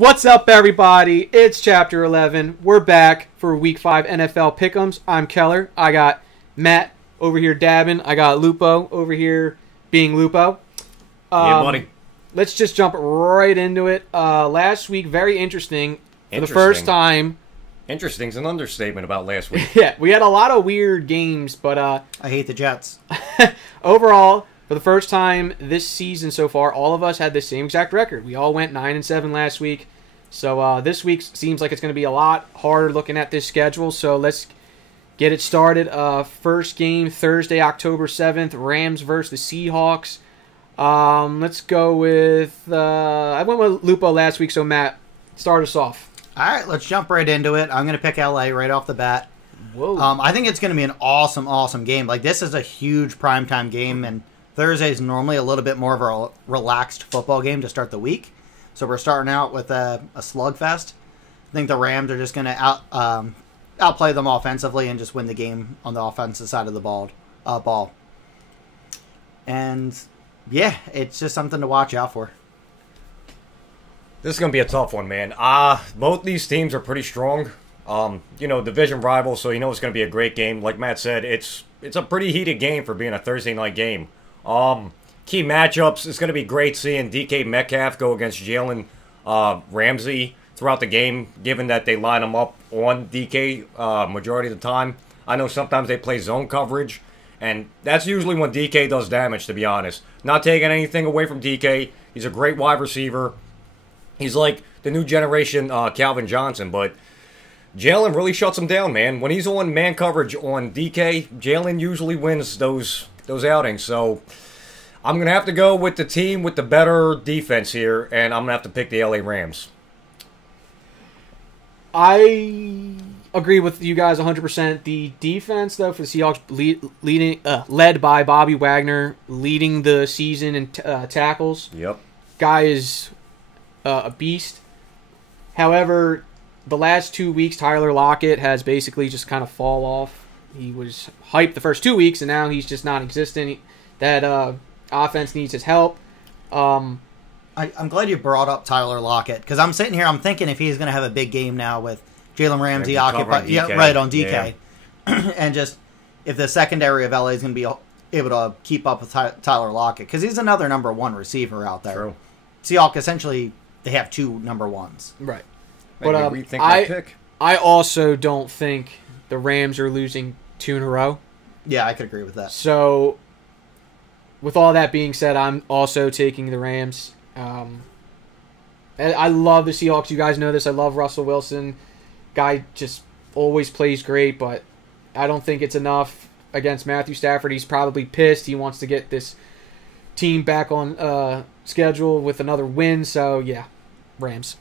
What's up, everybody? It's Chapter 11. We're back for Week 5 NFL Pick'ems. I'm Keller. I got Matt over here dabbing. I got Lupo over here being Lupo. Yeah, buddy. Let's just jump right into it. Last week, very interesting. For the first time. Interesting's an understatement about last week. Yeah, we had a lot of weird games, but I hate the Jets. Overall, for the first time this season so far, all of us had the same exact record. We all went 9-7 last week. So this week seems like it's going to be a lot harder looking at this schedule. So let's get it started. First game, Thursday, October 7th, Rams versus the Seahawks. Let's go with... I went with Lupo last week, so Matt, start us off. All right, let's jump right into it. I'm going to pick LA right off the bat. Whoa. I think it's going to be an awesome game. Like, this is a huge primetime game, and Thursday is normally a little bit more of a relaxed football game to start the week. So we're starting out with a slugfest. I think the Rams are just going to outplay them offensively and just win the game on the offensive side of the ball. And, yeah, it's just something to watch out for. This is going to be a tough one, man. Both these teams are pretty strong. Division rivals, so it's going to be a great game. Like Matt said, it's a pretty heated game for being a Thursday night game. Key matchups, it's going to be great seeing DK Metcalf go against Jalen Ramsey throughout the game, given that they line them up on DK majority of the time. I know sometimes they play zone coverage, and that's usually when DK does damage, to be honest. Not taking anything away from DK. He's a great wide receiver. He's like the new generation Calvin Johnson, but Jalen really shuts him down, man. When he's on man coverage on DK, Jalen usually wins those outings. So I'm going to have to go with the team with the better defense here, and I'm going to have to pick the LA Rams. I agree with you guys 100%. The defense, though, for the Seahawks, led by Bobby Wagner, leading the season in tackles. Yep. Guy is a beast. However, the last 2 weeks, Tyler Lockett has basically just kind of fall off. He was hyped the first 2 weeks, and now he's just non-existent. That offense needs his help. I'm glad you brought up Tyler Lockett, because I'm sitting here, I'm thinking if he's going to have a big game now with Jalen Ramsey occupied, on DK, and just if the secondary of LA is going to be able to keep up with Tyler Lockett, because he's another number one receiver out there. True. Seahawks, essentially, they have two number ones. Right. But I also don't think the Rams are losing 2 in a row. Yeah, I could agree with that. So, with all that being said, I'm also taking the Rams. I love the Seahawks. You guys know this. I love Russell Wilson. Guy just always plays great, but I don't think it's enough against Matthew Stafford. He's probably pissed. He wants to get this team back on schedule with another win. So, yeah, Rams.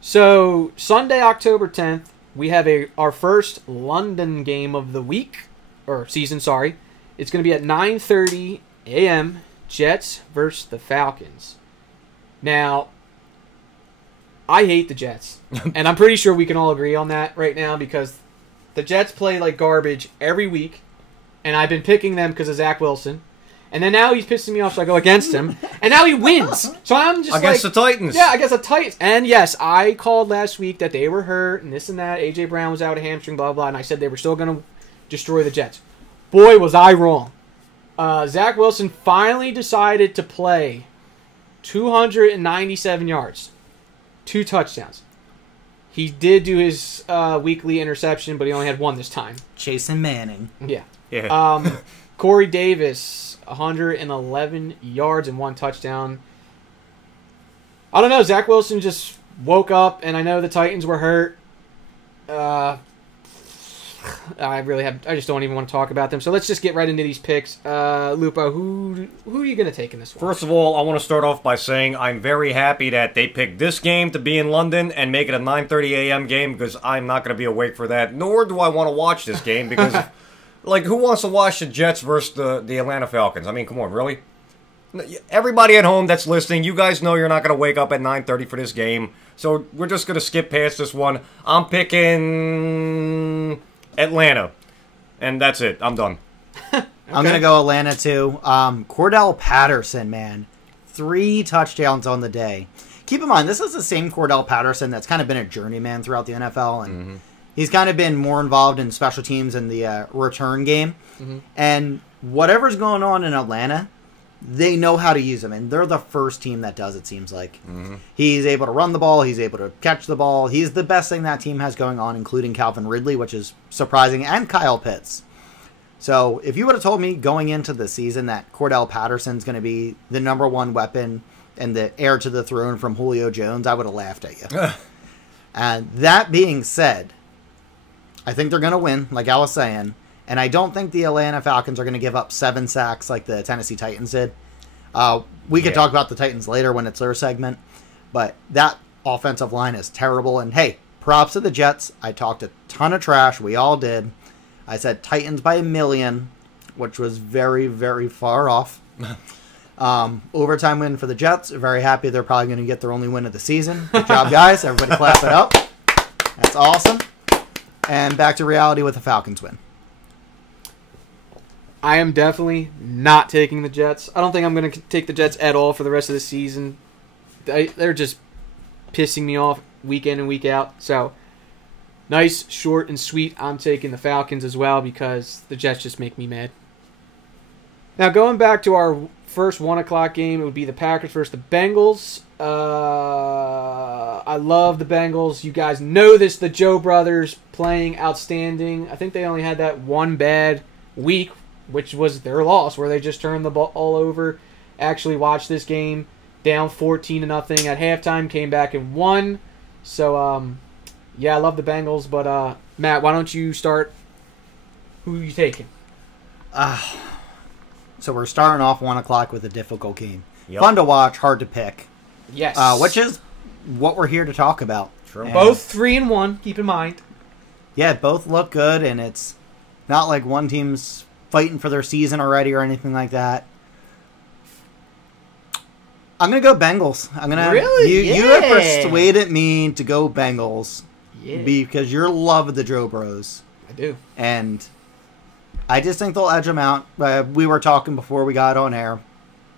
So, Sunday, October 10th, we have our first London game of the week, or season, sorry. It's going to be at 9:30 a.m., Jets versus the Falcons. Now, I hate the Jets, and I'm pretty sure we can all agree on that right now because the Jets play like garbage every week, and I've been picking them because of Zach Wilson. And then now he's pissing me off, so I go against him. And now he wins. So I'm just against the Titans. Yeah, against the Titans. And yes, I called last week that they were hurt and this and that. A.J. Brown was out of hamstring, blah, blah, and I said they were still going to destroy the Jets. Boy, was I wrong. Zach Wilson finally decided to play 297 yards. 2 touchdowns. He did do his weekly interception, but he only had 1 this time. Jason Manning. Yeah. Corey Davis, 111 yards and 1 touchdown. I don't know. Zach Wilson just woke up, and I know the Titans were hurt. I just don't even want to talk about them. So let's just get right into these picks. Lupo, who are you going to take in this one? First of all, I want to start off by saying I'm very happy that they picked this game to be in London and make it a 9:30 a.m. game because I'm not going to be awake for that, nor do I want to watch this game because... Like, who wants to watch the Jets versus the Atlanta Falcons? I mean, come on, really? Everybody at home that's listening, you guys know you're not going to wake up at 9:30 for this game. So we're just going to skip past this one. I'm picking Atlanta. And that's it. I'm done. Okay. I'm going to go Atlanta, too. Cordell Patterson, man. 3 touchdowns on the day. keep in mind, this is the same Cordell Patterson that's kind of been a journeyman throughout the NFL, and he's kind of been more involved in special teams in the return game. And whatever's going on in Atlanta, they know how to use him, and they're the first team that does, it seems like. He's able to run the ball, he's able to catch the ball. He's the best thing that team has going on, including Calvin Ridley, which is surprising, and Kyle Pitts. So if you would have told me going into the season that Cordell Patterson's going to be the number one weapon and the heir to the throne from Julio Jones, I would have laughed at you. And that being said, I think they're going to win, like I was saying. And I don't think the Atlanta Falcons are going to give up 7 sacks like the Tennessee Titans did. We could talk about the Titans later when it's their segment. But that offensive line is terrible. And hey, props to the Jets. I talked a ton of trash. We all did. I said Titans by 1 million, which was very, very far off. Overtime win for the Jets. Very happy they're probably going to get their only win of the season. Good job, guys. Everybody clap it up. That's awesome. And back to reality with the Falcons win. I am definitely not taking the Jets. I don't think I'm going to take the Jets at all for the rest of the season. They're just pissing me off week in and week out. So, nice, short, and sweet. I'm taking the Falcons as well because the Jets just make me mad. Now, going back to our first 1 o'clock game, it would be the Packers versus the Bengals. I love the Bengals. You guys know this. The Joe brothers playing outstanding. I think they only had that one bad week, which was their loss, where they just turned the ball all over. Actually watched this game down 14-0 at halftime, came back and won. So, yeah, I love the Bengals. But, Matt, why don't you start? Who are you taking? So we're starting off 1 o'clock with a difficult game. Yep. Fun to watch, hard to pick. Yes. Which is what we're here to talk about. True. And both 3-1, keep in mind. yeah, both look good, and it's not like one team's fighting for their season already or anything like that. I'm going to go Bengals. I'm gonna Really? You have persuaded me to go Bengals because you're love of the Joe Bros. I do. And I just think they'll edge them out. We were talking before we got on air.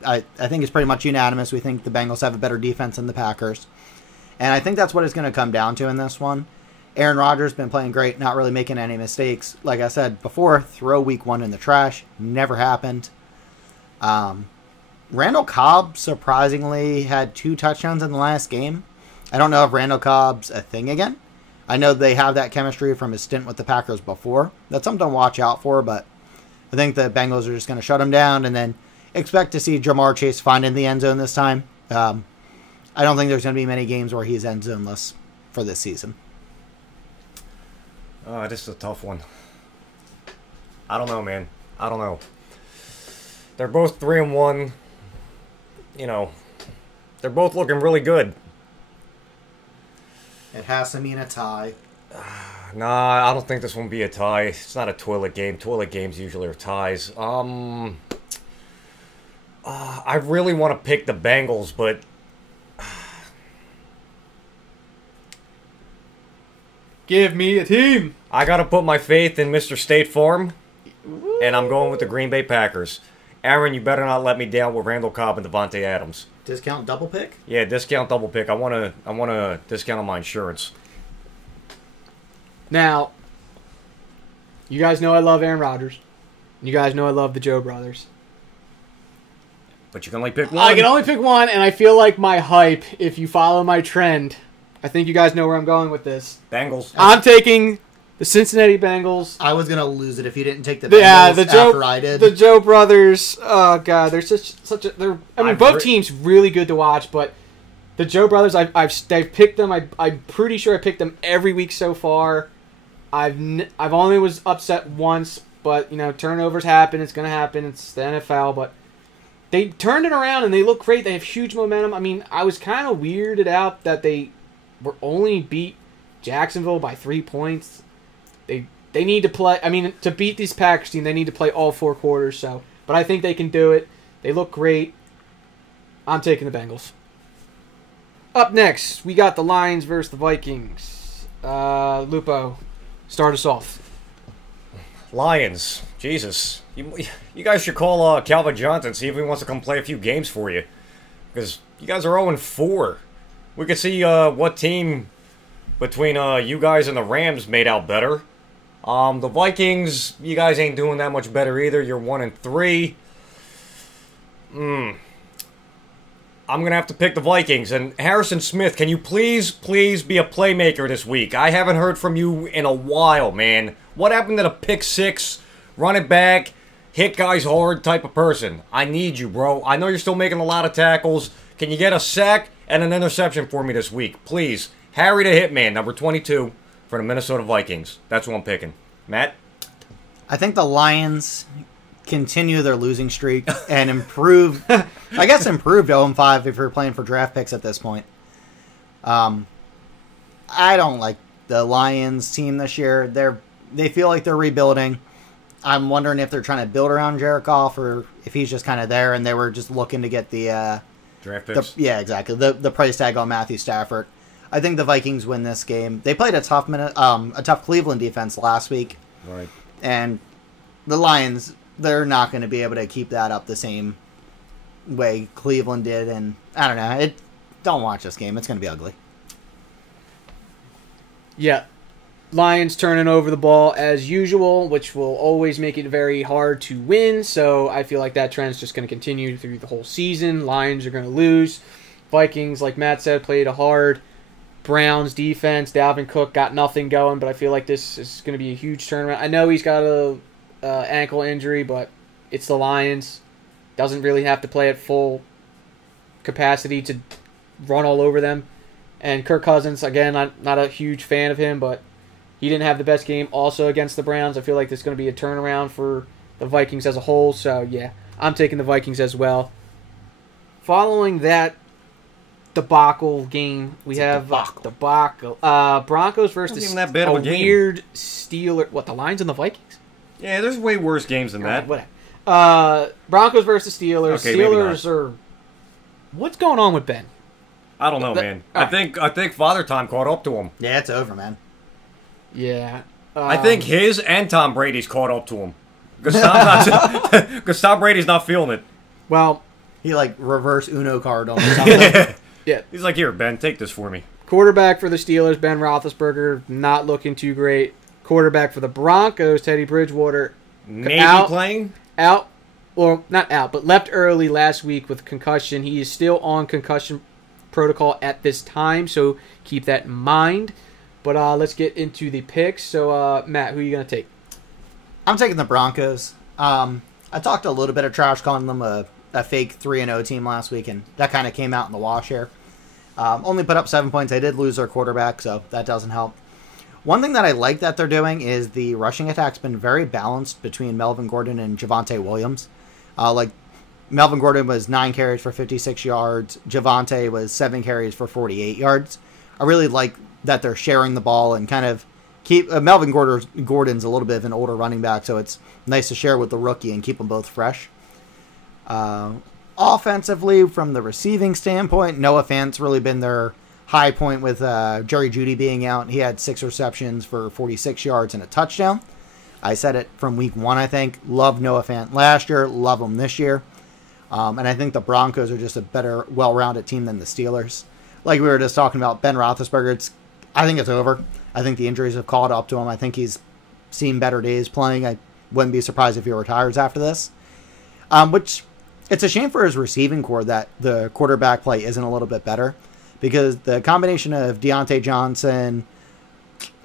I think it's pretty much unanimous. We think the Bengals have a better defense than the Packers. And I think that's what it's going to come down to in this one. Aaron Rodgers been playing great, not really making any mistakes. Like I said before, throw week 1 in the trash. Never happened. Randall Cobb, surprisingly, had 2 touchdowns in the last game. I don't know if Randall Cobb's a thing again. I know they have that chemistry from his stint with the Packers before. That's something to watch out for, but I think the Bengals are just going to shut him down and then expect to see Jamar Chase find in the end zone this time. I don't think there's going to be many games where he's end zoneless for this season. This is a tough one. I don't know, man. I don't know. They're both 3-1. You know, they're both looking really good. It has to mean a tie. Nah, I don't think this one will be a tie. It's not a toilet game. Toilet games usually are ties. I really want to pick the Bengals, but Give me a team. I got to put my faith in Mr. State Farm, and I'm going with the Green Bay Packers. Aaron, you better not let me down with Randall Cobb and Devontae Adams. Discount double pick? Yeah, discount double pick. I want a discount on my insurance. Now, you guys know I love Aaron Rodgers. You guys know I love the Joe brothers. But you can only pick one. I can only pick one, and I feel like my hype, if you follow my trend, I think you guys know where I'm going with this. Bengals. I'm taking the Cincinnati Bengals. I was going to lose it if you didn't take the Bengals after I did. The Joe brothers, oh god, they're such a both teams really good to watch, but the Joe brothers, I've picked them. I'm pretty sure I picked them every week so far. I've only was upset once, but you know, turnovers happen. It's going to happen. It's the NFL, but they turned it around and they look great. They have huge momentum. I mean, I was kind of weirded out that they were only beat Jacksonville by 3 points. They need to play. I mean, to beat this Packers team, they need to play all 4 quarters. So, but I think they can do it. They look great. I'm taking the Bengals. Up next, we got the Lions versus the Vikings. Lupo, start us off. Lions. Jesus. You guys should call Calvin Johnson, see if he wants to come play a few games for you. Because you guys are 0-4. We could see what team between you guys and the Rams made out better. The Vikings, you guys ain't doing that much better either. You're 1-3. I'm going to have to pick the Vikings. And Harrison Smith, can you please be a playmaker this week? I haven't heard from you in a while, man. What happened to the pick six, run it back, hit guys hard type of person? I need you, bro. I know you're still making a lot of tackles. Can you get a sack and an interception for me this week? Please. Harry the Hitman, number 22 for the Minnesota Vikings. That's what I'm picking. Matt? I think the Lions continue their losing streak and improve. I guess improved 0-5 if you're playing for draft picks at this point. I don't like the Lions team this year. They feel like they're rebuilding. I'm wondering if they're trying to build around Jared Goff or if he's just kind of there and they were just looking to get the draft picks. Yeah, exactly. The price tag on Matthew Stafford. I think the Vikings win this game. They played a tough Cleveland defense last week. Right. And the Lions, they're not going to be able to keep that up the same way Cleveland did. And I don't know. Don't watch this game. It's going to be ugly. Yeah. Lions turning over the ball as usual, which will always make it very hard to win. So I feel like that trend's just going to continue through the whole season. Lions are going to lose. Vikings, like Matt said, played a hard Browns defense. Dalvin Cook got nothing going, but I feel like this is going to be a huge turnaround. I know he's got a ankle injury, but it's the Lions. Doesn't really have to play at full capacity to run all over them. And Kirk Cousins, again, I'm not a huge fan of him, but he didn't have the best game also against the Browns. I feel like this is going to be a turnaround for the Vikings as a whole. So, yeah, I'm taking the Vikings as well. Following that debacle game, we have debacle. Broncos versus Wasn't even that bad of a game. Weird Steelers. What, the Lions and the Vikings? Yeah, there's way worse games than that. Whatever. Broncos versus Steelers. Okay, Steelers are... What's going on with Ben? I don't know, man. I think Father Time caught up to him. Yeah, it's over, man. Yeah. I think his and Tom Brady's caught up to him. Because Tom Brady's not feeling it. Well... He, reverse Uno card on something. Yeah. He's like, here, Ben, take this for me. Quarterback for the Steelers, Ben Roethlisberger, not looking too great. Quarterback for the Broncos, Teddy Bridgewater. Maybe playing? Out. Well, not out, but left early last week with concussion. He is still on concussion protocol at this time, so keep that in mind. But let's get into the picks. So, Matt, who are you going to take? I'm taking the Broncos. I talked a little bit of trash calling them a fake 3-0 team last week, and that kind of came out in the wash here. Only put up 7 points. They did lose their quarterback, so that doesn't help. One thing that I like that they're doing is the rushing attack's been very balanced between Melvin Gordon and Javonte Williams. Melvin Gordon was 9 carries for 56 yards. Javonte was 7 carries for 48 yards. I really like that they're sharing the ball and kind of keep... Melvin Gordon's a little bit of an older running back, so it's nice to share with the rookie and keep them both fresh. Offensively, from the receiving standpoint, Noah Fant's really been their high point with Jerry Jeudy being out. He had 6 receptions for 46 yards and a touchdown. I said it from week 1, I think. Loved Noah Fant last year. Love him this year. And I think the Broncos are just a better, well-rounded team than the Steelers. Like we were just talking about, Ben Roethlisberger, I think it's over. I think the injuries have caught up to him. I think he's seen better days playing. I wouldn't be surprised if he retires after this. Which, it's a shame for his receiving core that the quarterback play isn't a little bit better. Because the combination of Deontay Johnson,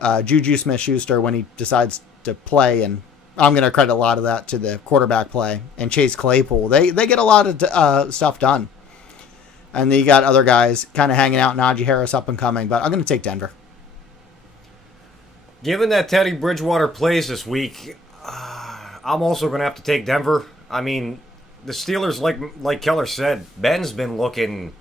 Juju Smith-Schuster when he decides to play, and I'm going to credit a lot of that to the quarterback play, and Chase Claypool, they get a lot of stuff done. And then you got other guys kind of hanging out, Najee Harris up and coming, but I'm going to take Denver. Given that Teddy Bridgewater plays this week, I'm also going to have to take Denver. I mean, the Steelers, like Keller said, Ben's been looking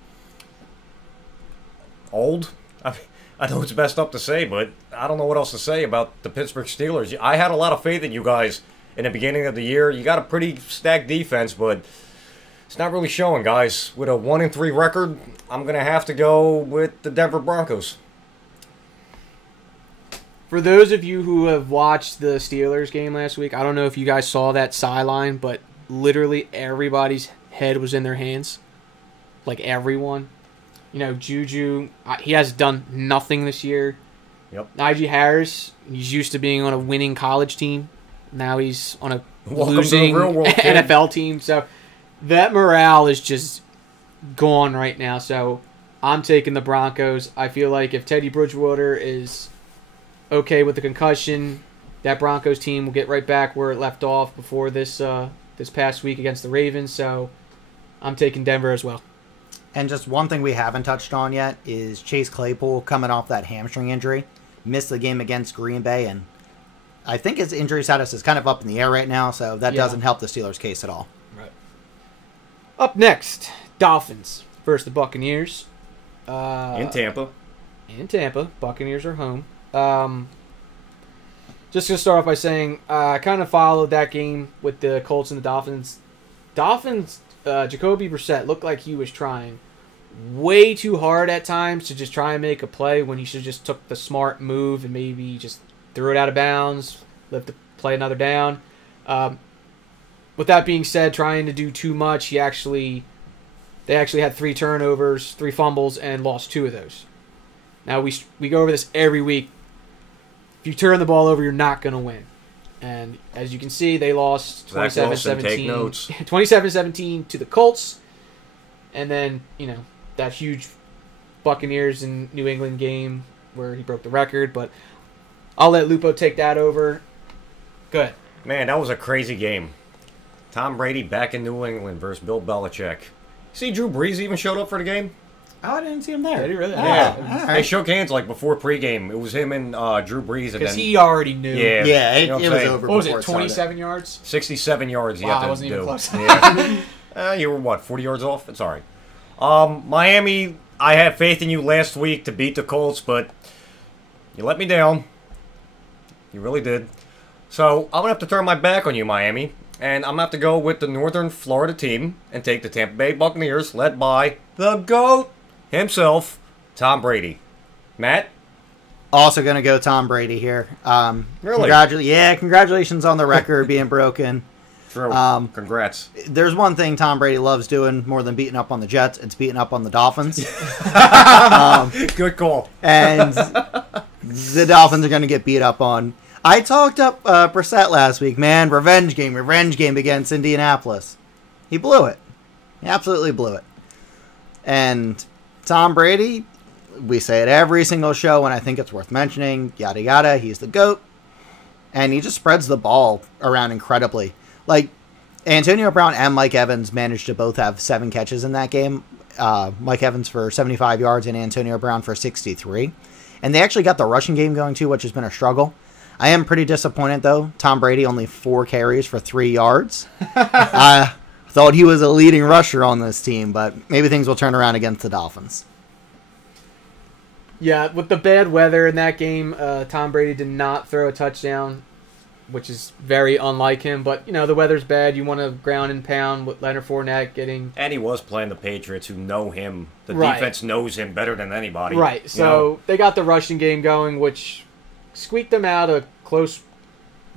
old. I know it's best up to say, but I don't know what else to say about the Pittsburgh Steelers. I had a lot of faith in you guys in the beginning of the year. You got a pretty stacked defense, but it's not really showing, guys. With a 1-3 record, I'm going to have to go with the Denver Broncos. For those of you who have watched the Steelers game last week, I don't know if you guys saw that sideline, but literally everybody's head was in their hands. Like everyone. Juju, he has done nothing this year. Yep. Najee Harris, he's used to being on a winning college team. Now he's on a Welcome losing to the real world, kid. NFL team. So that morale is just gone right now. So I'm taking the Broncos. I feel like if Teddy Bridgewater is okay with the concussion, that Broncos team will get right back where it left off before this past week against the Ravens. So I'm taking Denver as well. And just one thing we haven't touched on yet is Chase Claypool coming off that hamstring injury. Missed the game against Green Bay, and I think his injury status is kind of up in the air right now, so that doesn't help the Steelers' case at all. Right. Up next, Dolphins versus the Buccaneers. In Tampa. Buccaneers are home. Just going to start off by saying I kind of followed that game with the Colts and the Dolphins. Jacoby Brissett looked like he was trying way too hard at times to just try and make a play when he should have just took the smart move and maybe just threw it out of bounds, let the play another down. With that being said, trying to do too much, they actually had 3 turnovers, 3 fumbles, and lost 2 of those. Now, we go over this every week. If you turn the ball over, you're not going to win. And as you can see, they lost 27-17 to the Colts. And then, that huge Buccaneers in New England game where he broke the record. But I'll let Lupo take that over. Good. Man, that was a crazy game. Tom Brady back in New England versus Bill Belichick. See, Drew Brees even showed up for the game. Oh, I didn't see him there. Did he really? Yeah. They shook hands before pregame. It was him and Drew Brees. Because he already knew. Yeah, it was over. What was it, 27 yards? 67 yards you have to I wasn't do. even close. Yeah. You were, 40 yards off? It's all right. Miami, I had faith in you last week to beat the Colts, but you let me down. You really did. So I'm going to have to turn my back on you, Miami. And I'm going to have to go with the Northern Florida team and take the Tampa Bay Buccaneers, led by the GOAT himself, Tom Brady. Matt? Also going to go Tom Brady here. Really? Congratulations on the record being broken. True. Congrats. There's one thing Tom Brady loves doing more than beating up on the Jets. It's beating up on the Dolphins. Good call. And the Dolphins are going to get beat up on. I talked up Brissett last week, man. Revenge game against Indianapolis. He blew it. He absolutely blew it. And Tom Brady, we say it every single show, and I think it's worth mentioning. Yada yada. He's the GOAT, and he just spreads the ball around incredibly. Like Antonio Brown and Mike Evans managed to both have 7 catches in that game. Mike Evans for 75 yards and Antonio Brown for 63. And they actually got the rushing game going too, which has been a struggle. I am pretty disappointed, though. Tom Brady only 4 carries for 3 yards. I thought he was a leading rusher on this team, but maybe things will turn around against the Dolphins. Yeah, with the bad weather in that game, Tom Brady did not throw a touchdown, which is very unlike him. But, the weather's bad. You want to ground and pound with Leonard Fournette getting... And he was playing the Patriots, who know him. The Right. defense knows him better than anybody. Right, so they got the rushing game going, which squeaked them out a close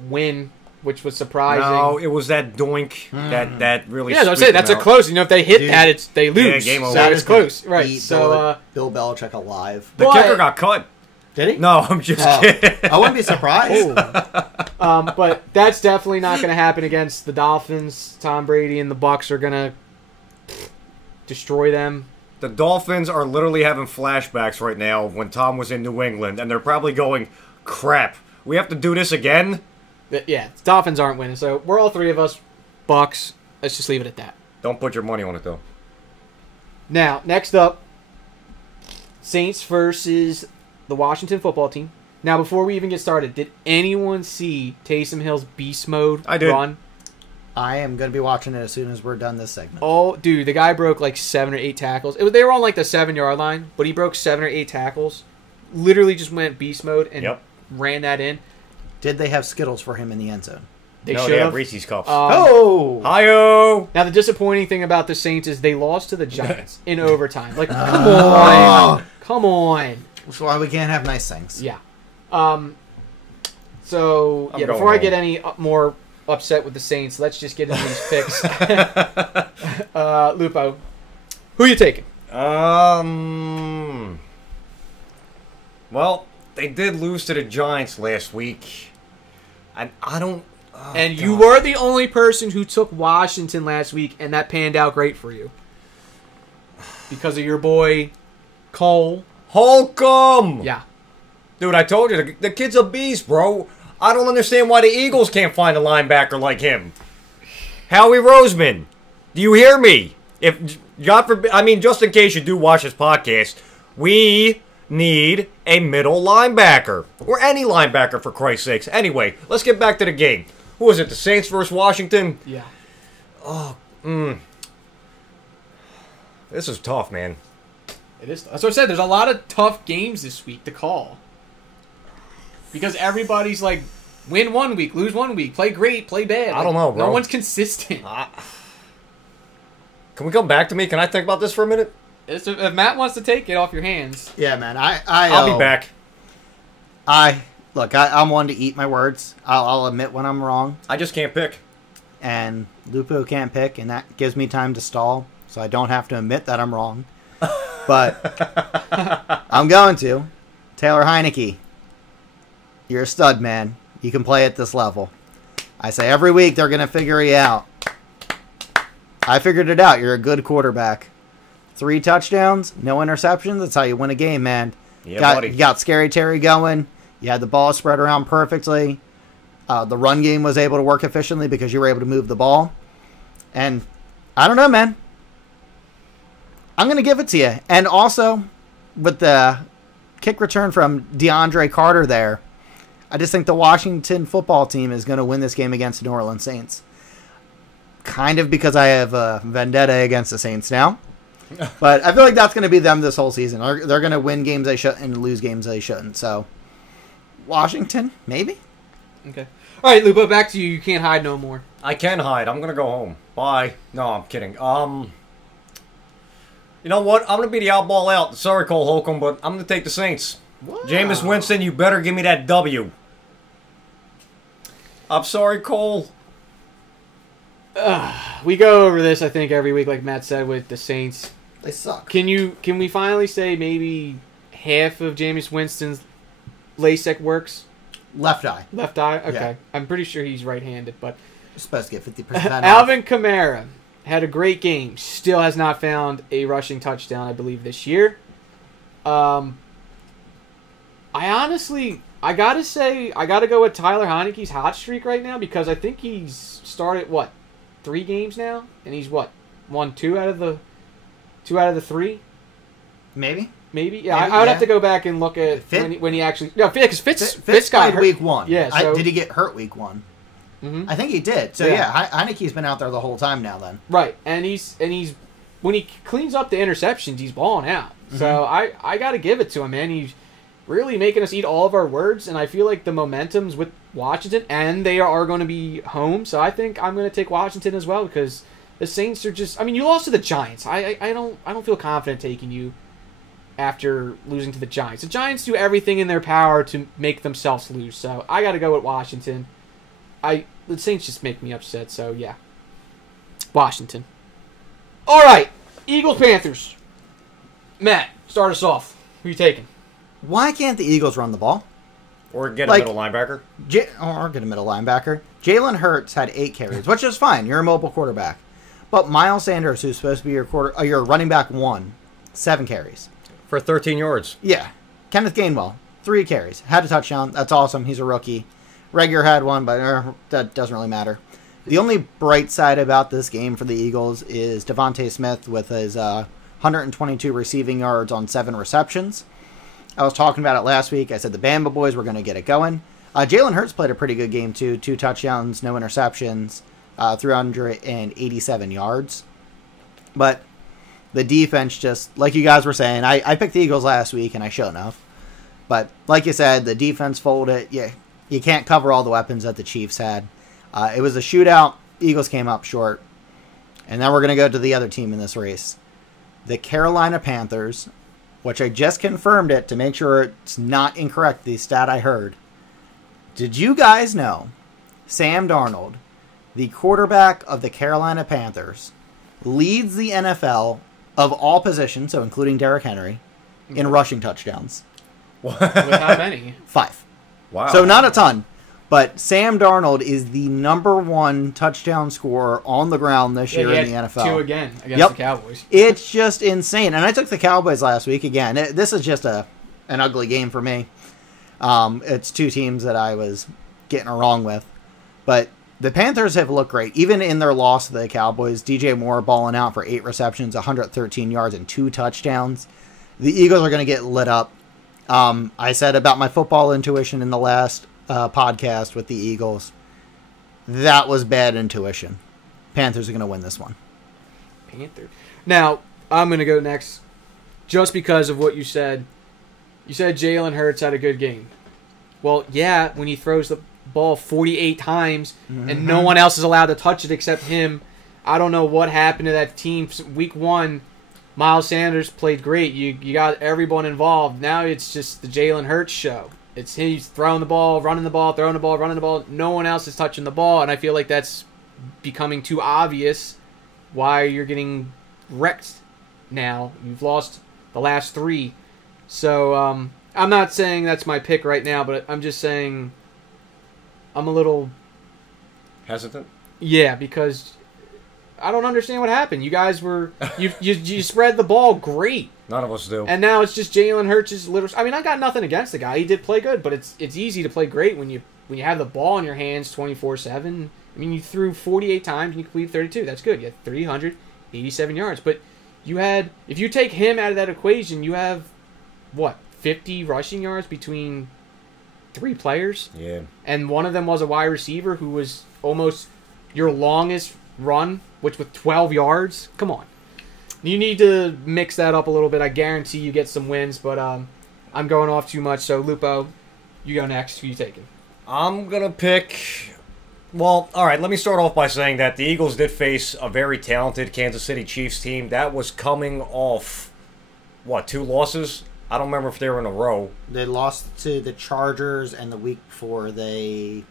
win, which was surprising. No, it was that doink that really. Yeah, I was saying that's a close. If they hit that, they lose. Yeah, game over. So it's close, right? So Bill Belichick alive. The kicker got cut. Did he? No, I'm just kidding. I wouldn't be surprised. But that's definitely not going to happen against the Dolphins. Tom Brady and the Bucs are going to destroy them. The Dolphins are literally having flashbacks right now when Tom was in New England, and they're probably going, "Crap, we have to do this again." Yeah, Dolphins aren't winning, so we're all 3 of us Bucs. Let's just leave it at that. Don't put your money on it, though. Now, next up, Saints versus the Washington football team. Now, before we even get started, did anyone see Taysom Hill's beast mode run? I am going to be watching it as soon as we're done this segment. Oh, dude, the guy broke like 7 or 8 tackles. They were on like the 7-yard line, but he broke 7 or 8 tackles. Literally just went beast mode and ran that in. Did they have Skittles for him in the end zone? They have Reese's Cups. Hi-yo! Now, the disappointing thing about the Saints is they lost to the Giants in overtime. Like, come on. Come on. That's why we can't have nice things. Yeah. Before I get any more upset with the Saints, let's just get into these picks. Lupo, who are you taking? Well, they did lose to the Giants last week. And I don't... Oh, and God. you were the only person who took Washington last week, and that panned out great for you. Because of your boy, Cole. Holcomb! Yeah. Dude, I told you, the kid's a beast, bro. I don't understand why the Eagles can't find a linebacker like him. Howie Roseman, do you hear me? If God forbid, I mean, just in case you do watch this podcast, we need a middle linebacker. Or any linebacker, for Christ's sakes. Anyway, let's get back to the game. Who was it, the Saints versus Washington? Yeah. This is tough, man. It is. That's what I said. There's a lot of tough games this week to call. Because everybody's like, win 1 week, lose 1 week, play great, play bad. I don't know, bro. No one's consistent. Can we come back to me? Can I think about this for a minute? If Matt wants to take it off your hands. Yeah, man. I'll be back. I'm one to eat my words. I'll admit when I'm wrong. I just can't pick. And Lupo can't pick, and that gives me time to stall, so I don't have to admit that I'm wrong. But I'm going to. Taylor Heineke, you're a stud, man. You can play at this level. I say every week they're going to figure you out. I figured it out. You're a good quarterback. 3 touchdowns, no interceptions. That's how you win a game, man. Yeah, buddy. You got Scary Terry going. You had the ball spread around perfectly. The run game was able to work efficiently because you were able to move the ball. And I don't know, man. I'm going to give it to you. And also, with the kick return from DeAndre Carter there, I just think the Washington football team is going to win this game against the New Orleans Saints. Kind of because I have a vendetta against the Saints now. But I feel like that's going to be them this whole season. They're going to win games they shouldn't and lose games they shouldn't. So, Washington, maybe? Okay. All right, Lupo, back to you. You can't hide no more. I can hide. I'm going to go home. Bye. No, I'm kidding. You know what? I'm going to be the outball out. Sorry, Cole Holcomb, but I'm going to take the Saints. Wow. Jameis Winston, you better give me that W. I'm sorry, Cole. We go over this, I think, every week, like Matt said, with the Saints. They suck. Can we finally say maybe half of Jameis Winston's LASIK works? Left eye. Left eye? Okay. Yeah. I'm pretty sure he's right-handed, but... You're supposed to get 50% off. Alvin Kamara had a great game. Still has not found a rushing touchdown, I believe, this year. I gotta say, I gotta go with Tyler Heineke's hot streak right now because I think he's started, 3 games now? And he's, won 2 out of the 3? Maybe? Maybe? Yeah, Maybe, I would yeah. have to go back and look at when he actually... No, because Fitz got played hurt. week 1. Yeah, so... Did he get hurt week 1? Mm-hmm. I think he did. So, yeah, Heineke's been out there the whole time now then. Right, and he's when he cleans up the interceptions, he's balling out. Mm-hmm. So I got to give it to him, man. He's really making us eat all of our words, and I feel like the momentum's with Washington, and they are going to be home. So I think I'm going to take Washington as well because the Saints are just. I mean, you lost to the Giants. I don't feel confident taking you after losing to the Giants. The Giants do everything in their power to make themselves lose. So I got to go with Washington. The Saints just make me upset, so yeah. Washington. All right, Eagles, Panthers. Matt, start us off. Who are you taking? Why can't the Eagles run the ball? Or get a middle linebacker. Or get a middle linebacker. Jalen Hurts had 8 carries, which is fine. You're a mobile quarterback. But Miles Sanders, who's supposed to be your running back 1, 7 carries. For 13 yards. Yeah. Kenneth Gainwell, 3 carries. Had a touchdown. That's awesome. He's a rookie. Reagor had 1, but that doesn't really matter. The only bright side about this game for the Eagles is Devontae Smith with his 122 receiving yards on 7 receptions. I was talking about it last week. I said the Bama boys were going to get it going. Jalen Hurts played a pretty good game, too. 2 touchdowns, no interceptions, 387 yards. But the defense just, like you guys were saying, I picked the Eagles last week, and I shouldn't have. But like you said, the defense folded. Yeah, you can't cover all the weapons that the Chiefs had. It was a shootout. Eagles came up short. And then we're going to go to the other team in this race. The Carolina Panthers, which I just confirmed it to make sure it's not incorrect, the stat I heard. Did you guys know Sam Darnold, the quarterback of the Carolina Panthers, leads the NFL of all positions, so including Derrick Henry, in rushing touchdowns. With how many? 5. Wow. So not a ton. But Sam Darnold is the #1 touchdown scorer on the ground this year in the NFL. 2 again against the Cowboys. It's just insane. And I took the Cowboys last week again. This is just an ugly game for me. It's 2 teams that I was getting wrong with. But the Panthers have looked great. Even in their loss to the Cowboys, DJ Moore balling out for 8 receptions, 113 yards, and 2 touchdowns. The Eagles are going to get lit up. I said about my football intuition in the last podcast with the Eagles. That was bad intuition. Panthers are going to win this one. Panthers. Now, I'm going to go next just because of what you said. You said Jalen Hurts had a good game. Well, yeah, when he throws the ball 48 times and no one else is allowed to touch it except him. I don't know what happened to that team. Week 1, Miles Sanders played great. You got everyone involved. Now it's just the Jalen Hurts show. He's throwing the ball, running the ball, throwing the ball, running the ball. No one else is touching the ball, and I feel like that's becoming too obvious why you're getting wrecked now. You've lost the last 3. So I'm not saying that's my pick right now, but I'm just saying I'm a little hesitant. Yeah, because I don't understand what happened. You guys were you spread the ball great. None of us do. And now it's just Jalen Hurts' little. I mean, I got nothing against the guy. He did play good, but it's easy to play great when you have the ball in your hands 24/7. I mean, you threw 48 times and you completed 32. That's good. You had 387 yards. But if you take him out of that equation, you have 50 rushing yards between 3 players. Yeah. And one of them was a wide receiver who was almost your longest run, which with 12 yards. Come on. You need to mix that up a little bit. I guarantee you get some wins, but I'm going off too much. So, Lupo, you go next. Who you taking? I'm going to pick... Well, all right, let me start off by saying that the Eagles did face a very talented Kansas City Chiefs team that was coming off, 2 losses? I don't remember if they were in a row. They lost to the Chargers, and the week before Did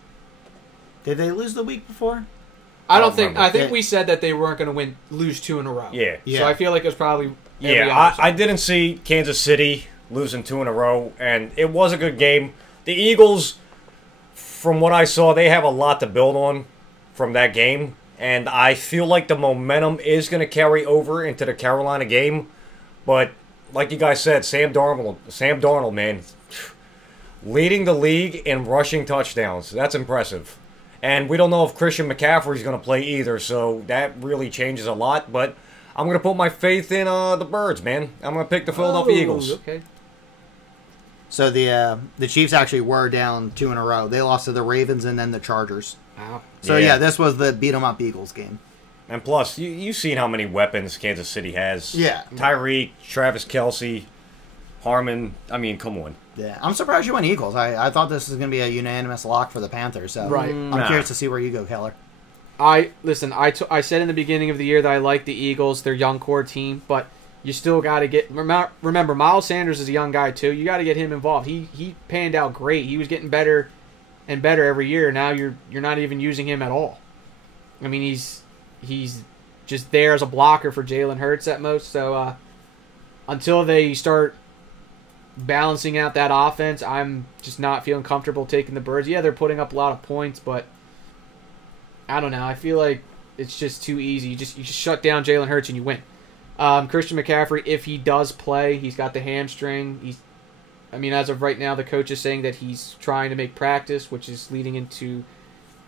they lose the week before? I think we said that they weren't going to lose 2 in a row. Yeah. So I feel like it was probably... I didn't see Kansas City losing 2 in a row, and it was a good game. The Eagles, from what I saw, they have a lot to build on from that game, and I feel like the momentum is going to carry over into the Carolina game. But like you guys said, Sam Darnold, man, leading the league in rushing touchdowns. That's impressive. And we don't know if Christian McCaffrey's going to play either, so that really changes a lot. But I'm going to put my faith in the Birds, man. I'm going to pick the Philadelphia Eagles. Okay. So the Chiefs actually were down 2 in a row. They lost to the Ravens and then the Chargers. Wow. So yeah, this was the beat-em-up Eagles game. And plus, you've seen how many weapons Kansas City has. Yeah. Tyreek, Travis Kelce, Harmon. I mean, come on. Yeah, I'm surprised you went Eagles. I thought this was going to be a unanimous lock for the Panthers. So right. I'm curious to see where you go, Keller. I said in the beginning of the year that I like the Eagles, their young core team, but you still got to get... Remember, Miles Sanders is a young guy, too. You got to get him involved. He panned out great. He was getting better and better every year. Now you're not even using him at all. I mean, he's just there as a blocker for Jalen Hurts at most. So until they start balancing out that offense, I'm just not feeling comfortable taking the Birds. Yeah, they're putting up a lot of points, but I don't know. I feel like it's just too easy. You just shut down Jalen Hurts and you win. Christian McCaffrey, if he does play, he's got the hamstring. As of right now, the coach is saying that he's trying to make practice, which is leading into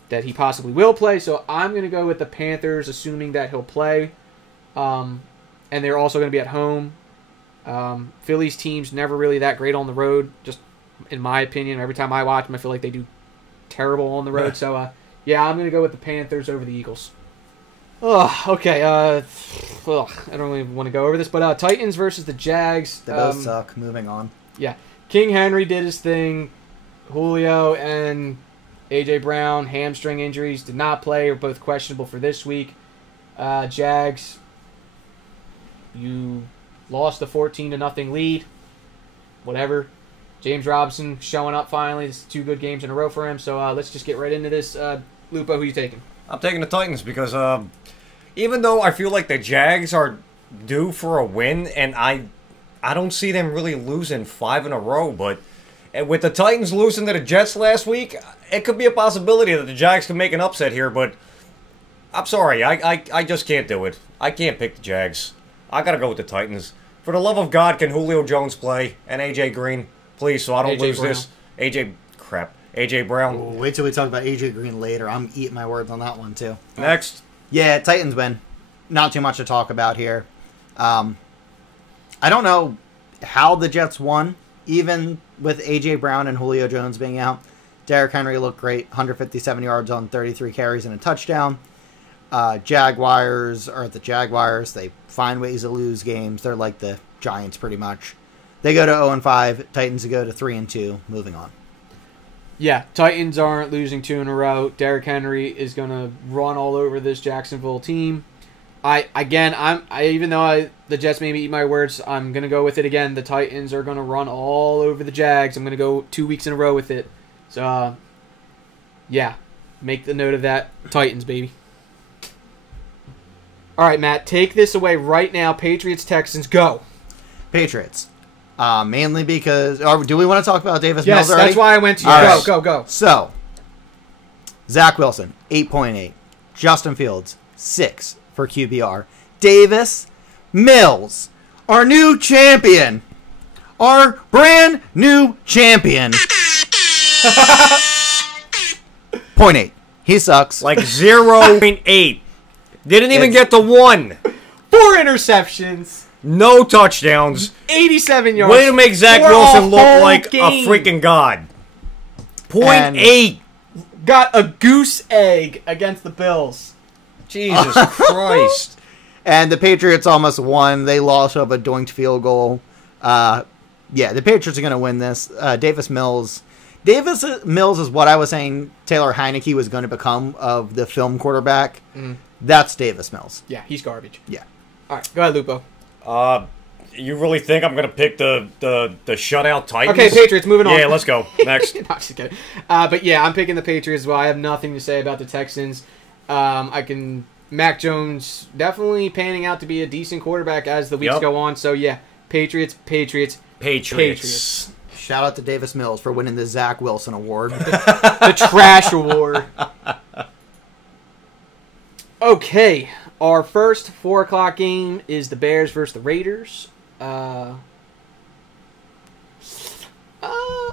that he possibly will play. So I'm going to go with the Panthers, assuming that he'll play. And they're also going to be at home. Philly's team's never really that great on the road, just in my opinion. Every time I watch them, I feel like they do terrible on the road. So, I'm going to go with the Panthers over the Eagles. Okay. I don't really want to go over this, but Titans versus the Jags. They both suck. Moving on. Yeah. King Henry did his thing. Julio and A.J. Brown, hamstring injuries, did not play, are both questionable for this week. Jags, you lost a 14-0 lead. Whatever. James Robinson showing up finally. This is 2 good games in a row for him. So let's just get right into this. Lupo, who you taking? I'm taking the Titans because even though I feel like the Jags are due for a win, and I don't see them really losing 5 in a row. But with the Titans losing to the Jets last week, it could be a possibility that the Jags can make an upset here. But I'm sorry, I just can't do it. I can't pick the Jags. I gotta go with the Titans. For the love of God, can Julio Jones play and AJ Green, please, so I don't lose this. AJ Brown. Oh, wait till we talk about AJ Green later. I'm eating my words on that one too. Next. Yeah, Titans win. Not too much to talk about here. I don't know how the Jets won, even with A.J. Brown and Julio Jones being out. Derrick Henry looked great, 157 yards on 33 carries and a touchdown. Jaguars are the Jaguars. They find ways to lose games. They're like the Giants pretty much. They go to 0-5. Titans go to 3-2. Moving on. Yeah, Titans aren't losing 2 in a row. Derrick Henry is going to run all over this Jacksonville team. Even though the Jets made me eat my words, I'm going to go with it again. The Titans are going to run all over the Jags. I'm going to go 2 weeks in a row with it. So, yeah, make the note of that. Titans, baby. All right, Matt, take this away right now. Patriots, Texans, go. Patriots. Mainly because... Or do we want to talk about Davis Mills already? Yes, that's why I went to you. Right. Go. So, Zach Wilson, 8.8. Justin Fields, 6 for QBR. Davis Mills, our new champion. Our brand new champion. 0.8. He sucks. Like 0.8. Didn't even get to 1. 4 interceptions. No touchdowns. 87 yards. Way to make Zach Wilson look like a freaking god. 0.8. Got a goose egg against the Bills. Jesus Christ. And the Patriots almost won. They lost off a doinked field goal. The Patriots are going to win this. Davis Mills is what I was saying Taylor Heineke was going to become of the film quarterback. That's Davis Mills. Yeah, he's garbage. Yeah. All right, go ahead, Lupo. You really think I'm going to pick the shutout Titans? Okay, Patriots, moving on. Yeah, let's go. Next. No, just kidding. But yeah, I'm picking the Patriots as well. I have nothing to say about the Texans. Mac Jones definitely panning out to be a decent quarterback as the weeks go on. So yeah, Patriots. Shout out to Davis Mills for winning the Zach Wilson Award. The Trash Award. Okay, our first 4 o'clock game is the Bears versus the Raiders. I'm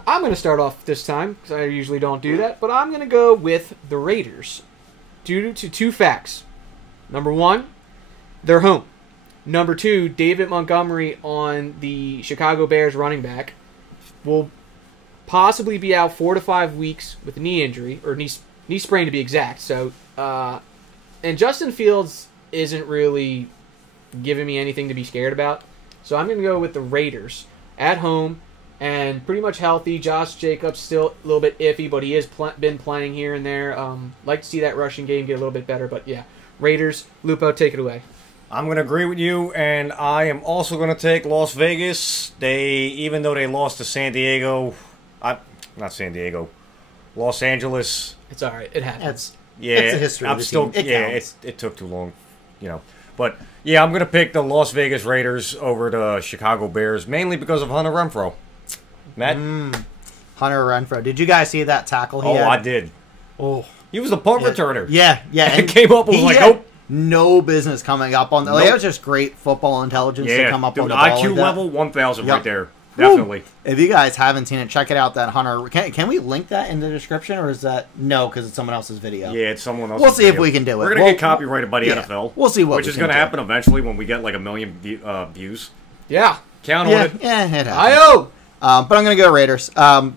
going to start off this time because I usually don't do that, but I'm going to go with the Raiders due to 2 facts. Number 1, they're home. Number 2, David Montgomery on the Chicago Bears running back will possibly be out 4 to 5 weeks with a knee injury, or knee sprain to be exact. So, and Justin Fields isn't really giving me anything to be scared about. So I'm going to go with the Raiders at home and pretty much healthy. Josh Jacobs still a little bit iffy, but he has been playing here and there. Like to see that rushing game get a little bit better, but yeah. Raiders, Lupo, take it away. I'm going to agree with you, and I am also going to take Las Vegas. Even though they lost to Los Angeles. It's all right. It happens. It's a history. It took too long, But yeah, I'm going to pick the Las Vegas Raiders over the Chicago Bears, mainly because of Hunter Renfrow. Matt? Hunter Renfrow. Did you guys see that tackle he had? I did. Oh. He was a punt returner. Yeah. And came up and was like, nope. No business coming up on the... Nope. It was just great football intelligence to come up on the ball IQ like level 1,000 right there. Definitely. If you guys haven't seen it, check it out. That Hunter... Can we link that in the description, or is that... No, because it's someone else's video. Yeah, it's someone else's We'll see if we can do it. We're going to get copyrighted by the NFL. We'll see what Which is going to happen eventually when we get like 1 million views. Yeah. Count on it. Yeah, it happens. I-O! But I'm going to go Raiders. I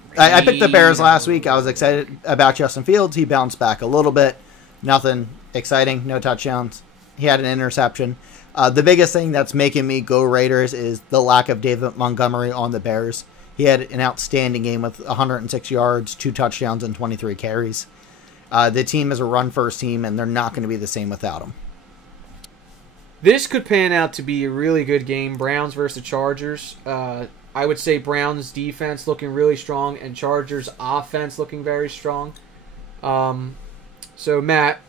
picked the Bears last week. I was excited about Justin Fields. He bounced back a little bit. Nothing exciting. No touchdowns. He had an interception. The biggest thing that's making me go Raiders is the lack of David Montgomery on the Bears. He had an outstanding game with 106 yards, 2 touchdowns, and 23 carries. The team is a run-first team, and they're not going to be the same without him. This could pan out to be a really good game. Browns versus Chargers. I would say Browns defense looking really strong and Chargers offense looking very strong. So, Matt,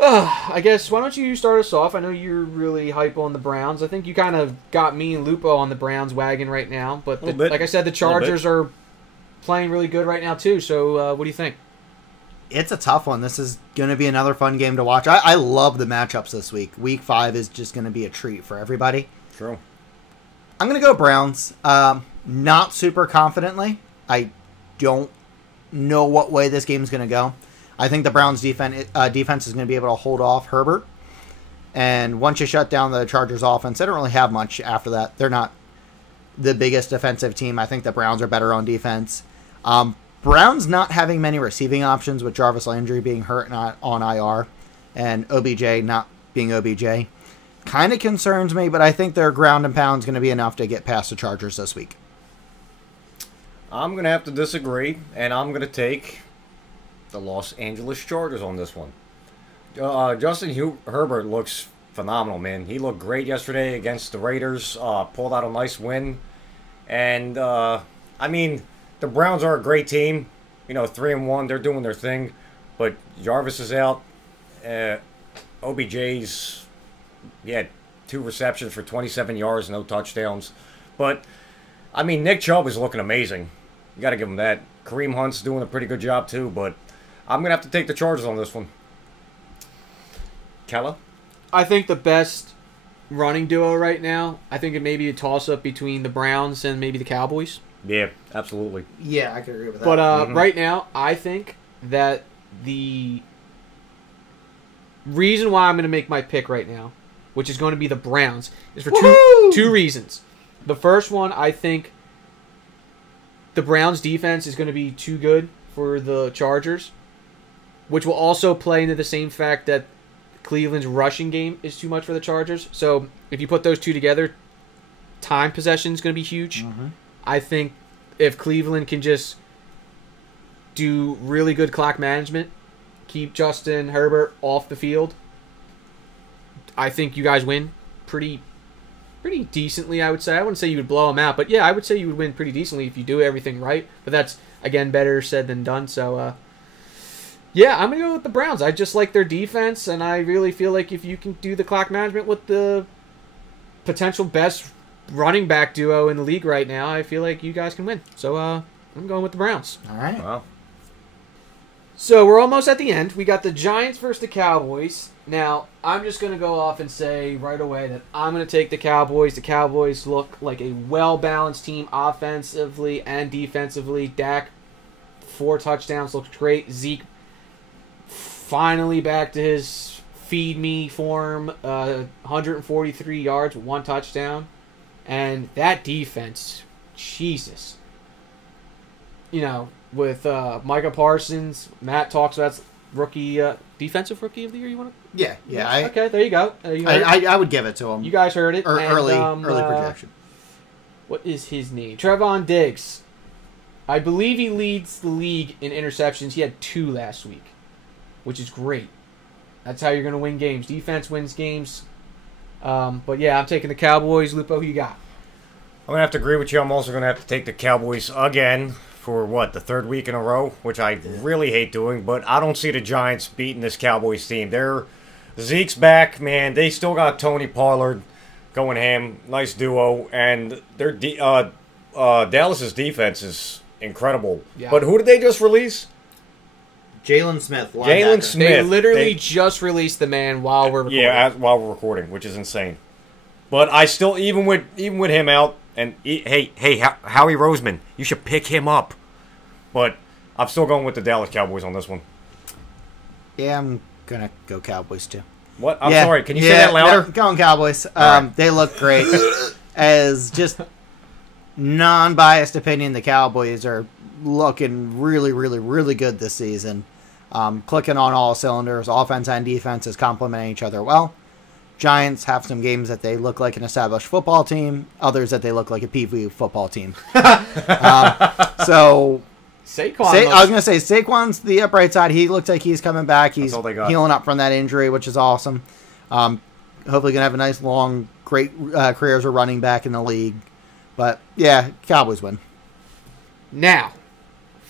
I guess, why don't you start us off? I know you're really hype on the Browns. I think you kind of got me and Lupo on the Browns wagon right now. But like I said, the Chargers are playing really good right now, too. So what do you think? It's a tough one. This is going to be another fun game to watch. I love the matchups this week. Week 5 is just going to be a treat for everybody. True. I'm going to go Browns. Not super confidently. I don't know what way this game is going to go. I think the Browns defense is going to be able to hold off Herbert. And once you shut down the Chargers offense, they don't really have much after that. They're not the biggest defensive team. I think the Browns are better on defense. Browns not having many receiving options with Jarvis Landry being hurt on IR and OBJ not being OBJ kind of concerns me, but I think their ground and pound is going to be enough to get past the Chargers this week. I'm going to have to disagree, and I'm going to take the Los Angeles Chargers on this one. Justin Herbert looks phenomenal, man. He looked great yesterday against the Raiders, pulled out a nice win. And, I mean, the Browns are a great team. 3-1, they're doing their thing. But Jarvis is out. OBJ's, he had 2 receptions for 27 yards, no touchdowns. But, I mean, Nick Chubb is looking amazing. You got to give him that. Kareem Hunt's doing a pretty good job, too. But I'm going to have to take the Chargers on this one. Keller? I think the best running duo right now, I think it may be a toss-up between the Browns and maybe the Cowboys. Yeah, absolutely. Yeah, I could agree with that. But right now, I think that the reason why I'm going to make my pick right now, which is going to be the Browns, is for two reasons. The first one, I think the Browns' defense is going to be too good for the Chargers, which will also play into the same fact that Cleveland's rushing game is too much for the Chargers. So if you put those two together, time possession is going to be huge. Mm-hmm. I think if Cleveland can just do really good clock management, keep Justin Herbert off the field, I think you guys win pretty decently, I would say. I wouldn't say you would blow them out, but yeah, I would say you would win pretty decently if you do everything right. But that's, again, better said than done. So, yeah, I'm going to go with the Browns. I just like their defense, and I really feel like if you can do the clock management with the potential best running back duo in the league right now, I feel like you guys can win. So, I'm going with the Browns. All right. Wow. So, we're almost at the end. We got the Giants versus the Cowboys. Now, I'm just going to go off and say right away that I'm going to take the Cowboys. The Cowboys look like a well-balanced team offensively and defensively. Dak, 4 touchdowns, looks great. Zeke, finally back to his feed-me form, 143 yards, 1 touchdown. And that defense, Jesus. With Micah Parsons, Matt talks about rookie, defensive rookie of the year. You want to? Yeah. Okay, there you go. I would give it to him. You guys heard it. Early projection. What is his name? Trevon Diggs. I believe he leads the league in interceptions. He had 2 last week, which is great. That's how you're going to win games. Defense wins games. But yeah, I'm taking the Cowboys. Lupo, who you got? I'm going to have to agree with you. I'm also going to have to take the Cowboys again for, the 3rd week in a row, which I really hate doing. But I don't see the Giants beating this Cowboys team. Zeke's back, man. They still got Tony Pollard going ham. Nice duo. And their Dallas's defense is incredible. Yeah. But who did they just release? Jalen Smith. They literally just released the man while we're recording. Yeah, while we're recording, which is insane. But I still, even with him out, and hey, Howie Roseman, you should pick him up. But I'm still going with the Dallas Cowboys on this one. Yeah, I'm gonna go Cowboys too. What? I'm sorry. Can you say that louder? Going Cowboys. Right. They look great. As just non-biased opinion, the Cowboys are looking really, really, really good this season. Clicking on all cylinders. Offense and defense is complementing each other well. Giants have some games that they look like an established football team. Others that they look like a PV football team. So Saquon. I was going to say Saquon's the upright side. He looks like he's coming back. He's healing up from that injury, which is awesome. Hopefully going to have a nice, long, great career as a running back in the league. But, yeah, Cowboys win. Now,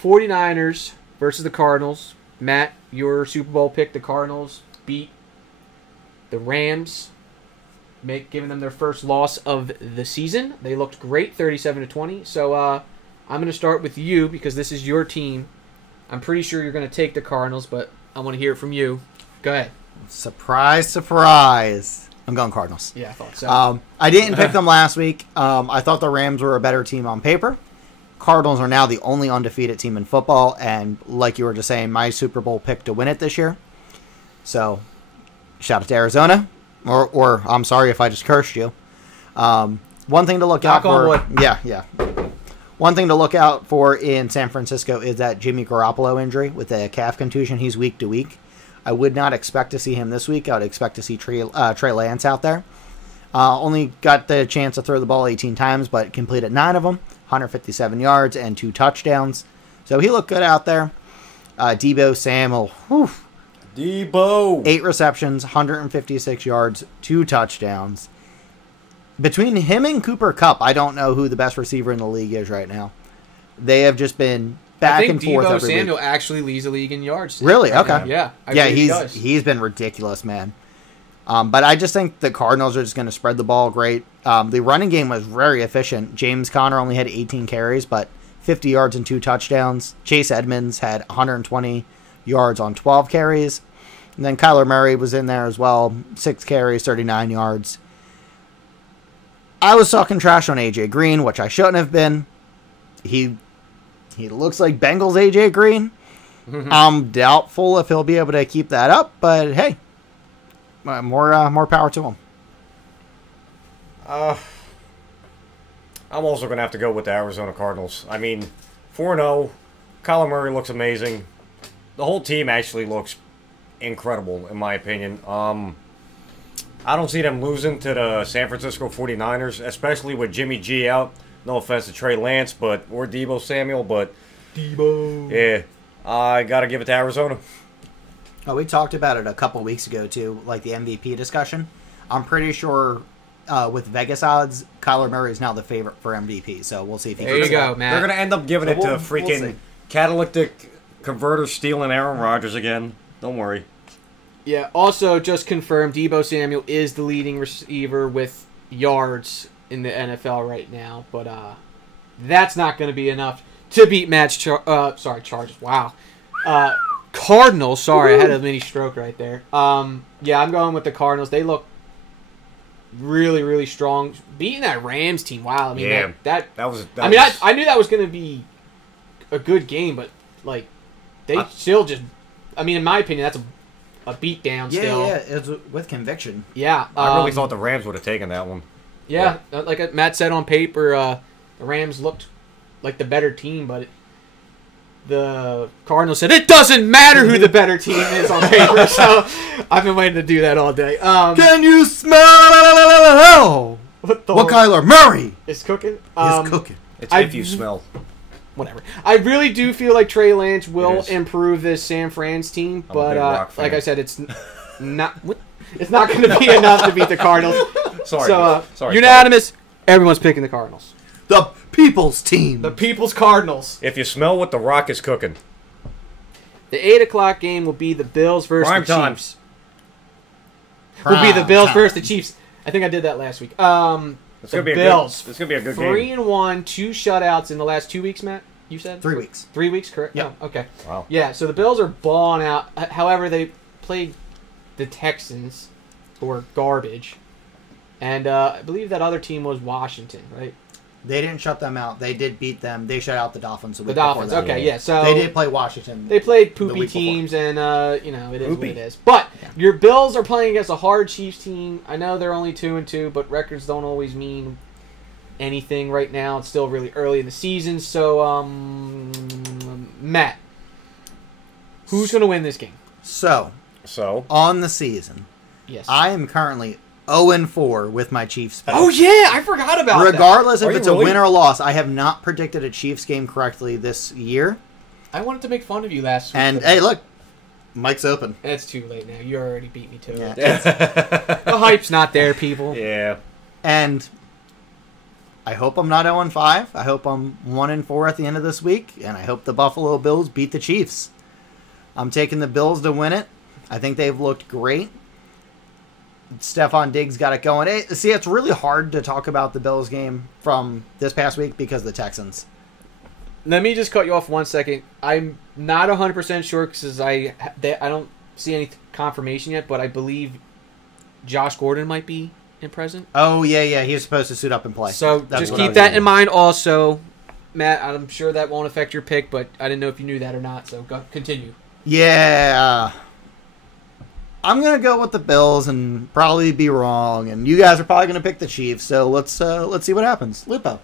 49ers versus the Cardinals. Matt, your Super Bowl pick, the Cardinals, beat the Rams, giving them their first loss of the season. They looked great, 37-20. So I'm going to start with you because this is your team. I'm pretty sure you're going to take the Cardinals, but I want to hear it from you. Go ahead. Surprise, surprise. I'm going Cardinals. Yeah, I thought so. I didn't pick them last week. I thought the Rams were a better team on paper. Cardinals are now the only undefeated team in football, and like you were just saying, my Super Bowl pick to win it this year. So, shout out to Arizona. Or I'm sorry if I just cursed you. One thing to look out for. Yeah. One thing to look out for in San Francisco is that Jimmy Garoppolo injury with a calf contusion. He's week to week. I would not expect to see him this week. I would expect to see Trey Lance out there. Only got the chance to throw the ball 18 times, but completed 9 of them, 157 yards and 2 touchdowns. So he looked good out there. Deebo Samuel, Deebo. 8 receptions, 156 yards, 2 touchdowns. Between him and Cooper Kupp, I don't know who the best receiver in the league is right now. They have just been back and forth every week. Deebo Samuel actually leads the league in yards. Really? Okay. Yeah. He's been ridiculous, man. But I just think the Cardinals are just going to spread the ball great. The running game was very efficient. James Conner only had 18 carries, but 50 yards and 2 touchdowns. Chase Edmonds had 120 yards on 12 carries. And then Kyler Murray was in there as well. 6 carries, 39 yards. I was talking trash on A.J. Green, which I shouldn't have been. He looks like Bengals A.J. Green. I'm doubtful if he'll be able to keep that up, but hey, more power to him. I'm also going to have to go with the Arizona Cardinals. I mean, 4-0. Kyler Murray looks amazing. The whole team actually looks incredible, in my opinion. I don't see them losing to the San Francisco 49ers, especially with Jimmy G out. No offense to Trey Lance, or Deebo Samuel, but yeah, I got to give it to Arizona. Oh, we talked about it a couple weeks ago, too, like the MVP discussion. I'm pretty sure with Vegas odds, Kyler Murray is now the favorite for MVP, so we'll see if he There you go, man. They're going to end up giving it to freaking catalytic converter stealing Aaron Rodgers again. Don't worry. Yeah, also just confirmed Deebo Samuel is the leading receiver with yards in the NFL right now, but that's not going to be enough to beat Chargers. Wow. Cardinals, sorry, I had a mini stroke right there. Yeah, I'm going with the Cardinals. They look really, really strong. Beating that Rams team, wow. I mean, I knew that was going to be a good game, but like still just, I mean, in my opinion, that's a beat down still. Yeah, it's with conviction. Yeah. I really thought the Rams would have taken that one. Yeah, like Matt said on paper, the Rams looked like the better team, but the Cardinals said, it doesn't matter who the better team is on paper, so I've been waiting to do that all day. Can you smell what Kyler Murray is cooking? Is cooking. It's if you smell. Whatever. I really do feel like Trey Lance will improve this San Fran's team, but like I said, it's not going to be enough to beat the Cardinals. Sorry, unanimous. Everyone's picking the Cardinals. The people's team. The people's Cardinals. If you smell what the Rock is cooking. The 8 o'clock game will be the Bills versus the Chiefs. Will be the Bills versus the Chiefs. I think I did that last week. It's gonna be Bills. It's gonna be a good game. 3-1, 2 shutouts in the last 2 weeks, Matt. You said 3 weeks. 3 weeks, correct? Yeah. Oh, okay. Wow. Yeah. So the Bills are balling out. However, they played the Texans, who are garbage, and I believe that other team was Washington, right? They didn't shut them out. They did beat them. They shut out the Dolphins. The Dolphins. Okay, yeah. So they did play Washington. They played poopy teams, and it is what it is. But your Bills are playing against a hard Chiefs team. I know they're only 2-2, but records don't always mean anything right now. It's still really early in the season. So, Matt, who's going to win this game? So on the season, yes, I am currently 0-4 with my Chiefs bet. Oh, yeah, I forgot about that. Regardless if it's a win or a loss, I have not predicted a Chiefs game correctly this year. I wanted to make fun of you last week. And, hey, look, mic's open. It's too late now. You already beat me to it. Yeah. The hype's not there, people. Yeah. And I hope I'm not 0-5. I hope I'm 1-4 at the end of this week. And I hope the Buffalo Bills beat the Chiefs. I'm taking the Bills to win it. I think they've looked great. Stephon Diggs got it going. See, it's really hard to talk about the Bills game from this past week because of the Texans. Let me just cut you off 1 second. I'm not 100% sure because I don't see any confirmation yet, but I believe Josh Gordon might be in present. Oh, yeah. He was supposed to suit up and play. So just keep that in mind also. Matt, I'm sure that won't affect your pick, but I didn't know if you knew that or not, so continue. Yeah. I'm going to go with the Bills and probably be wrong, and you guys are probably going to pick the Chiefs, so let's see what happens. Lupo.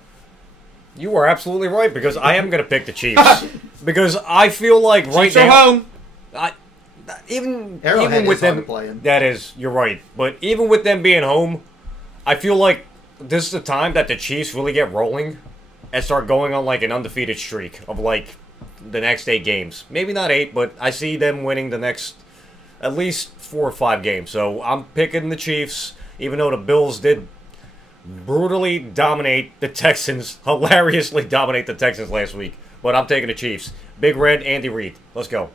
You are absolutely right, because I am going to pick the Chiefs. Because I feel like right Chiefs now... are home. Even Arrowhead with is them... hard playing. That is, you're right. But even with them being home, I feel like this is the time that the Chiefs really get rolling and start going on like an undefeated streak of like the next 8 games. Maybe not 8, but I see them winning the next at least 4 or 5 games. So I'm picking the Chiefs, even though the Bills did brutally dominate the Texans, hilariously dominate the Texans last week. But I'm taking the Chiefs. Big Red, Andy Reid. Let's go.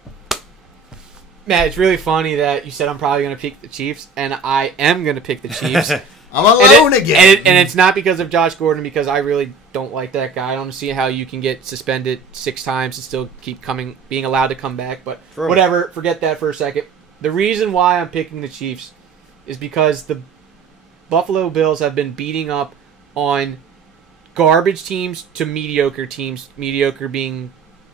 Matt, it's really funny that you said I'm probably going to pick the Chiefs, and I am going to pick the Chiefs. I'm alone again. And it's not because of Josh Gordon, because I really don't like that guy. I don't see how you can get suspended 6 times and still keep being allowed to come back. But whatever, forget that for a second. The reason why I'm picking the Chiefs is because the Buffalo Bills have been beating up on garbage teams to mediocre teams, mediocre being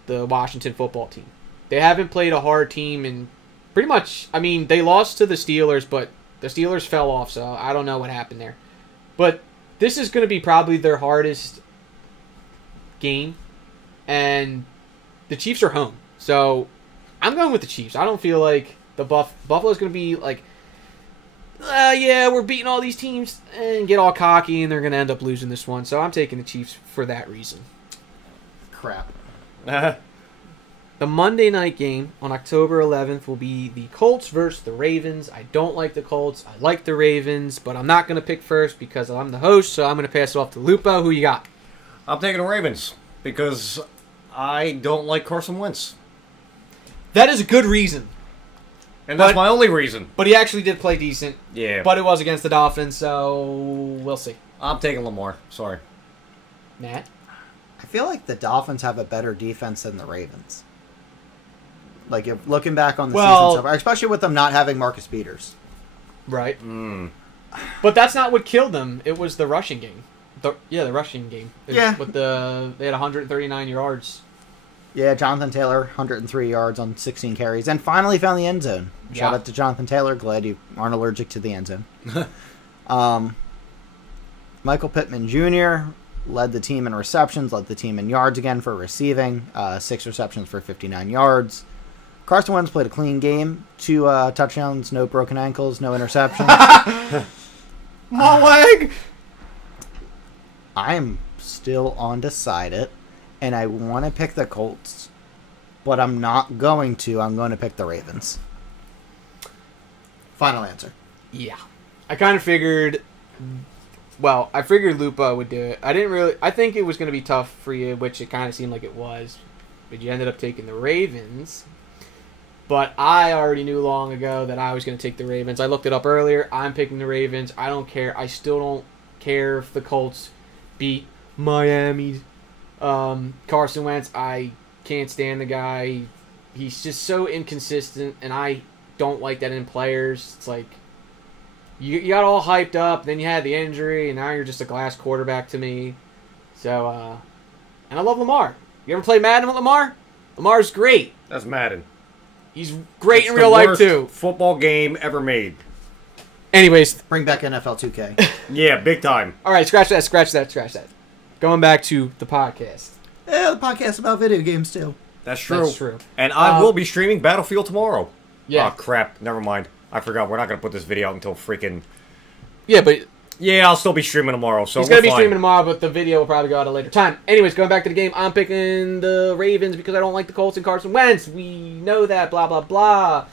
the Washington football team. They haven't played a hard team in pretty much, I mean, they lost to the Steelers, but the Steelers fell off, so I don't know what happened there. But this is going to be probably their hardest game, and the Chiefs are home. So I'm going with the Chiefs. I don't feel like the Buffalo's going to be like, yeah, we're beating all these teams and get all cocky, and they're going to end up losing this one. So I'm taking the Chiefs for that reason. Crap. The Monday night game on October 11th will be the Colts versus the Ravens. I don't like the Colts. I like the Ravens, but I'm not going to pick first because I'm the host, so I'm going to pass it off to Lupo. Who you got? I'm taking the Ravens because I don't like Carson Wentz. That is a good reason. And that's my only reason. But he actually did play decent. Yeah. But it was against the Dolphins, so we'll see. I'm taking Lamar. Sorry. Matt? I feel like the Dolphins have a better defense than the Ravens. Like, if looking back on the season so far, especially with them not having Marcus Peters. Right. But that's not what killed them. It was the rushing game. The rushing game. Yeah. With they had 139 yards. Yeah, Jonathan Taylor, 103 yards on 16 carries, and finally found the end zone. Shout out to Jonathan Taylor. Glad you aren't allergic to the end zone. Michael Pittman Jr. led the team in receptions, led the team in yards again for receiving. 6 receptions for 59 yards. Carson Wentz played a clean game. 2 touchdowns, no broken ankles, no interceptions. My leg! I'm still undecided, and I want to pick the Colts, but I'm not going to. I'm going to pick the Ravens. Final answer. Yeah. I kind of figured... Well, I figured Lupo would do it. I think it was going to be tough for you, which it kind of seemed like it was. But you ended up taking the Ravens. But I already knew long ago that I was going to take the Ravens. I looked it up earlier. I'm picking the Ravens. I don't care. I still don't care if the Colts beat Miami. Carson Wentz, I can't stand the guy. He's just so inconsistent, and I don't like that in players. It's like you got all hyped up, then you had the injury, and now you're just a glass quarterback to me. So, and I love Lamar. You ever play Madden with Lamar? Lamar's great. That's Madden. He's great in real life, too. Football game ever made. Anyways. Bring back NFL 2K. Yeah, big time. All right, scratch that. Going back to the podcast. Yeah, the podcast about video games, too. That's true. That's true. And I will be streaming Battlefield tomorrow. Yeah. Oh, crap. Never mind. I forgot. We're not going to put this video out until freaking... Yeah, but... Yeah, I'll still be streaming tomorrow, so he's going to be streaming tomorrow, but the video will probably go out at a later time. Anyways, going back to the game, I'm picking the Ravens because I don't like the Colts and Carson Wentz. We know that, blah, blah, blah.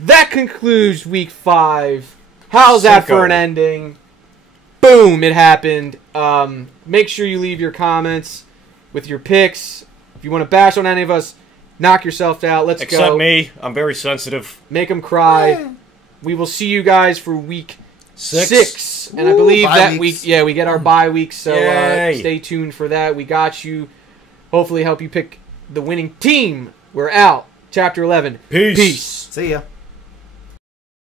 That concludes Week 5. How's that for an ending? Boom, it happened. Make sure you leave your comments with your picks. If you want to bash on any of us, knock yourself out. Let's go. Except me. I'm very sensitive. Make them cry. We will see you guys for Week 6. And I believe bye that weeks. we get our bye week, so Yay. stay tuned for that. We got you. Hopefully help you pick the winning team. We're out. Chapter 11. Peace. See ya.